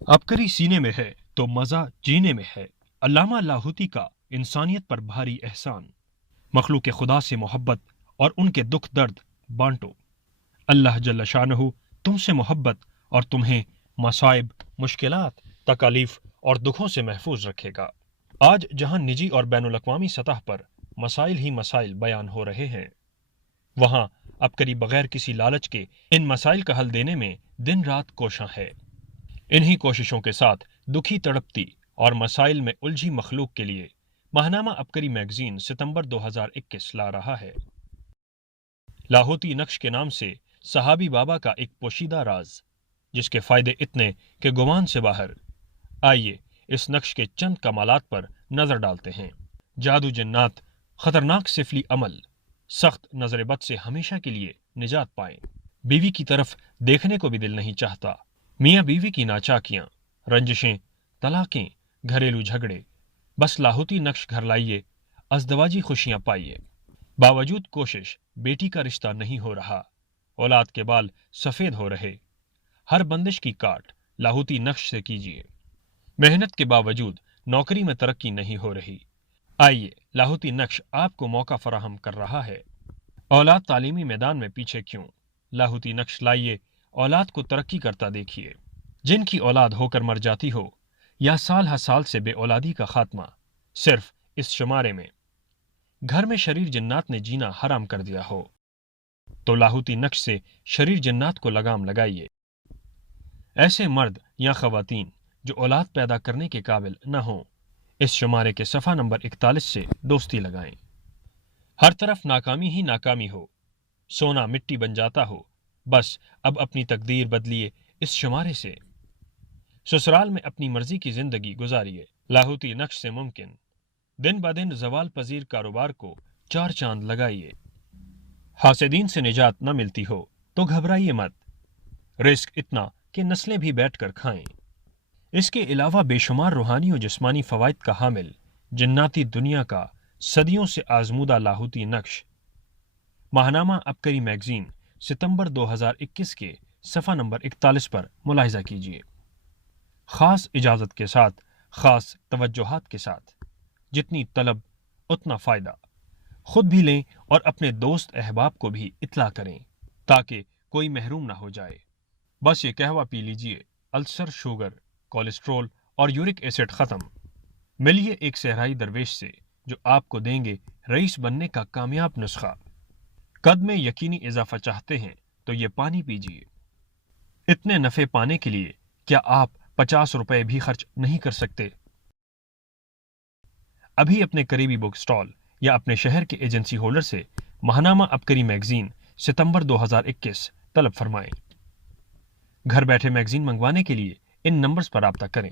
आबकारी सीने में है तो मजा जीने में है। अल्लामा लाहौती का इंसानियत पर भारी एहसान। मखलूक खुदा से मोहब्बत और उनके दुख दर्द बांटो। अल्लाह जल्ल शानहू तुमसे मोहब्बत और तुम्हें मसाइब, मुश्किलात, तकालीफ और दुखों से महफूज रखेगा। आज जहां निजी और बैनुल-अक़वामी सतह पर मसाइल ही मसाइल बयान हो रहे हैं, वहां आबकारी बगैर किसी लालच के इन मसाइल का हल देने में दिन रात कोशां है। इन्हीं कोशिशों के साथ दुखी, तड़पती और मसाइल में उलझी मखलूक के लिए माहनामा आबकारी मैगजीन सितंबर 2021 ला रहा है। लाहौती नक्श के नाम से सहाबी बाबा का एक पोशीदा राज, जिसके फायदे इतने कि गुमान से बाहर। आइए इस नक्श के चंद कमालात पर नजर डालते हैं। जादू, जिन्नात, खतरनाक सिफली अमल, सख्त नजर बद से हमेशा के लिए निजात पाएं। बीवी की तरफ देखने को भी दिल नहीं चाहता। मियाँ बीवी की नाचाकियां, रंजिशें, तलाकें, घरेलू झगड़े। बस लाहौती नक्श घर लाइए, अज़दवाजी खुशियां पाइए। बावजूद कोशिश बेटी का रिश्ता नहीं हो रहा, औलाद के बाल सफेद हो रहे। हर बंदिश की काट लाहौती नक्श से कीजिए। मेहनत के बावजूद नौकरी में तरक्की नहीं हो रही। आइए लाहौती नक्श आपको मौका फराहम कर रहा है। औलाद तालीमी मैदान में पीछे क्यों? लाहौती नक्श लाइए, औलाद को तरक्की करता देखिए। जिनकी औलाद होकर मर जाती हो या साल हर साल से बेऔलादी का खात्मा, सिर्फ इस शुमारे में। घर में शरीर जिन्नात ने जीना हराम कर दिया हो, तो लाहौती नक्श से शरीर जिन्नात को लगाम लगाइए। ऐसे मर्द या खवातीन जो औलाद पैदा करने के काबिल न हों, इस शुमारे के सफ़ा नंबर 41 से दोस्ती लगाएं। हर तरफ नाकामी ही नाकामी हो, सोना मिट्टी बन जाता हो, बस अब अपनी तकदीर बदलिए इस शुमारे से। ससुराल में अपनी मर्जी की जिंदगी गुजारिए। लाहौती नक्श से मुमकिन। दिन ब दिन जवाल पजीर कारोबार को 4 चांद लगाइए। हासिदीन से निजात न मिलती हो तो घबराइए मत। रिस्क इतना कि नस्लें भी बैठकर खाएं। इसके अलावा बेशुमार रूहानी और जिस्मानी फवाइद का हामिल जिन्नाती दुनिया का सदियों से आजमूदा लाहौती नक्श माहनामा आबकारी मैगजीन सितंबर 2021 के सफ़ा नंबर 41 पर मुलाहिजा कीजिए। खास इजाज़त के साथ, खास तवज्जोहात के साथ। जितनी तलब उतना फ़ायदा। खुद भी लें और अपने दोस्त अहबाब को भी इत्ला करें, ताकि कोई महरूम ना हो जाए। बस ये कहवा पी लीजिए, अल्सर, शुगर, कोलेस्ट्रोल और यूरिक एसिड ख़त्म। मिलिए एक सहराई दरवेश से जो आपको देंगे रईस बनने का कामयाब नुस्खा। कद में यकीनी इजाफा चाहते हैं तो ये पानी पीजिए। इतने नफ़े पाने के लिए क्या आप 50 रुपए भी खर्च नहीं कर सकते? अभी अपने करीबी बुक स्टॉल या अपने शहर के एजेंसी होल्डर से माहनामा आबकारी मैगजीन सितंबर 2021 तलब फरमाएं। घर बैठे मैगजीन मंगवाने के लिए इन नंबर्स पर राब्ता करें।